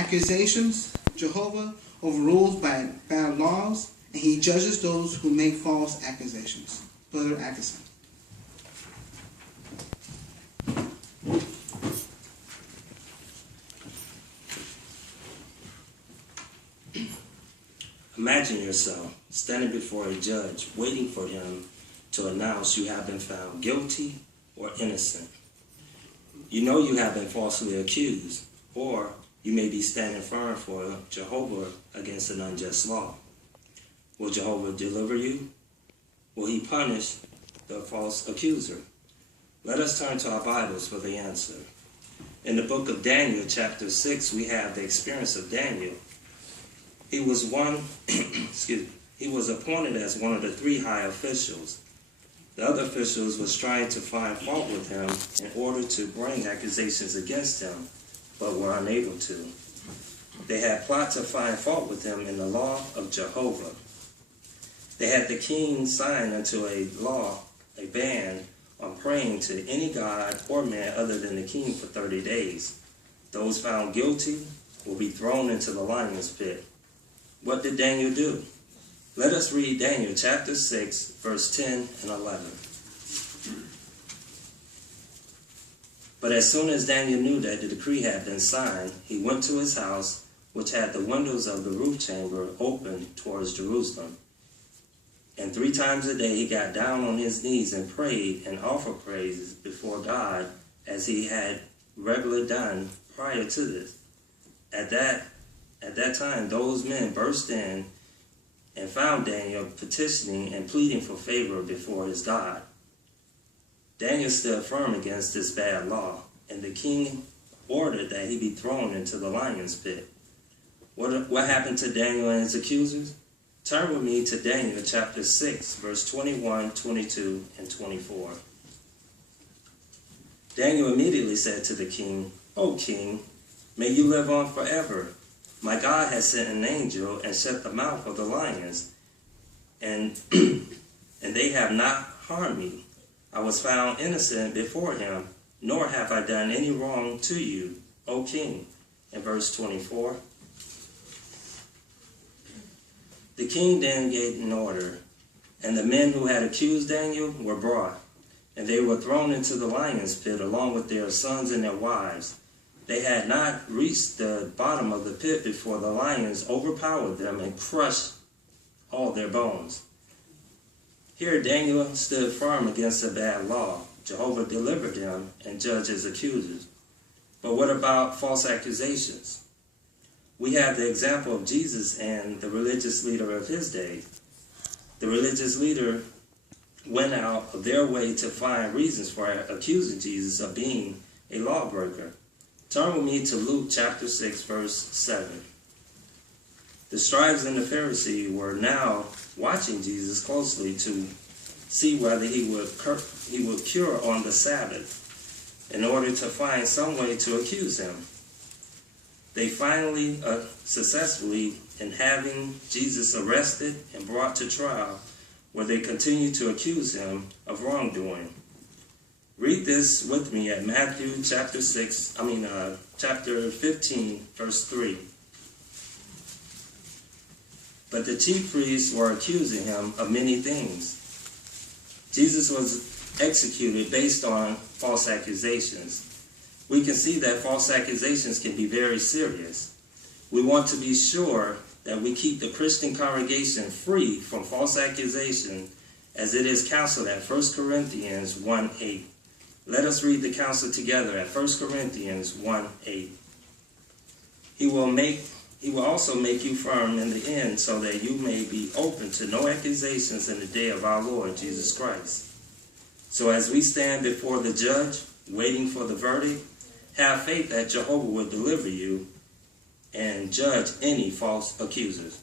accusations, Jehovah overrules by bad laws, and he judges those who make false accusations. Brother Atkinson. Imagine yourself standing before a judge, waiting for him to announce you have been found guilty or innocent. You know you have been falsely accused, or you may be standing firm for Jehovah against an unjust law. Will Jehovah deliver you? Will he punish the false accuser? Let us turn to our Bibles for the answer. In the book of Daniel, chapter 6, we have the experience of Daniel. He was he was appointed as one of the three high officials. The other officials was trying to find fault with him in order to bring accusations against him, but were unable to. They had plot to find fault with him in the law of Jehovah. They had the king sign unto a law, a ban on praying to any god or man other than the king for 30 days. Those found guilty will be thrown into the lion's pit. What did Daniel do? Let us read Daniel chapter 6, verse 10 and 11. But as soon as Daniel knew that the decree had been signed, he went to his house, which had the windows of the roof chamber open towards Jerusalem. And 3 times a day he got down on his knees and prayed and offered praises before God, as he had regularly done prior to this. At that time, those men burst in and found Daniel petitioning and pleading for favor before his God. Daniel stood firm against this bad law, and the king ordered that he be thrown into the lion's pit. What happened to Daniel and his accusers? Turn with me to Daniel chapter 6, verse 21, 22, and 24. Daniel immediately said to the king, "O king, may you live on forever. My God has sent an angel and shut the mouth of the lions, and they have not harmed me. I was found innocent before him, nor have I done any wrong to you, O king." In verse 24, the king then gave an order, and the men who had accused Daniel were brought, and they were thrown into the lion's pit along with their sons and their wives. They had not reached the bottom of the pit before the lions overpowered them and crushed all their bones. Here Daniel stood firm against a bad law. Jehovah delivered him and judged his accusers. But what about false accusations? We have the example of Jesus and the religious leader of his day. The religious leader went out of their way to find reasons for accusing Jesus of being a lawbreaker. Turn with me to Luke chapter 6, verse 7. The scribes and the Pharisees were now watching Jesus closely to see whether he would cure on the Sabbath in order to find some way to accuse him. They finally successfully in having Jesus arrested and brought to trial, where they continued to accuse him of wrongdoing. Read this with me at Matthew chapter 15, verse 3. But the chief priests were accusing him of many things. Jesus was executed based on false accusations. We can see that false accusations can be very serious. We want to be sure that we keep the Christian congregation free from false accusation, as it is counseled at 1 Corinthians 1:8. Let us read the counsel together at 1 Corinthians 1:8. He will also make you firm in the end, so that you may be open to no accusations in the day of our Lord Jesus Christ. So as we stand before the judge, waiting for the verdict, have faith that Jehovah will deliver you and judge any false accusers.